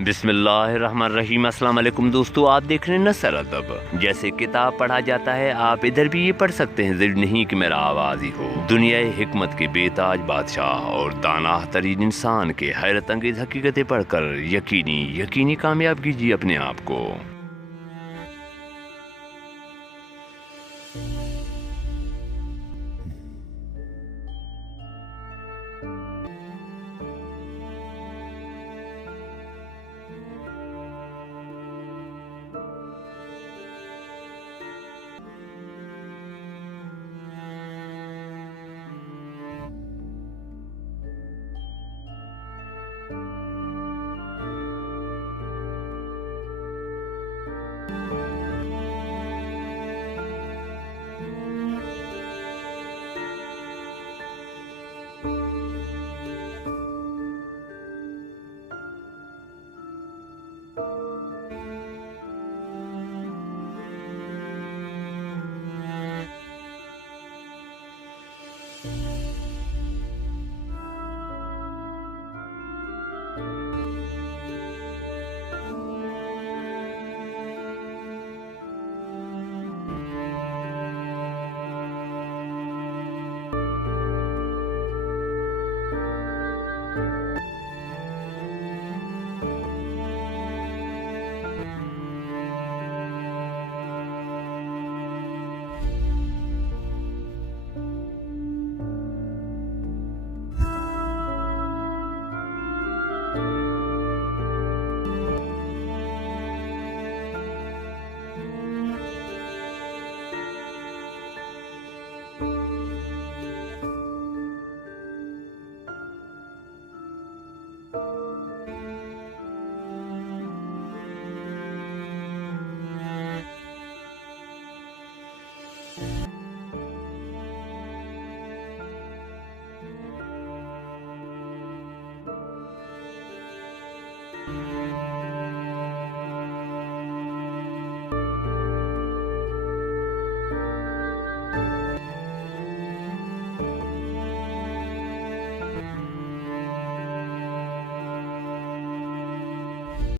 बिस्मिल्लाहिर्रहमानिर्रहीम। अस्सलाम वालेकुम दोस्तों, आप देख रहे हैं नसर अदब। जैसे किताब पढ़ा जाता है, आप इधर भी ये पढ़ सकते हैं, ज़रूरी नहीं कि मेरा आवाज़ ही हो। दुनिया हिकमत के बेताज बादशाह और दाना तरीन इंसान के हैरत अंगेज़ हकीकतें पढ़कर यकीनी कामयाब कीजिए अपने आप को।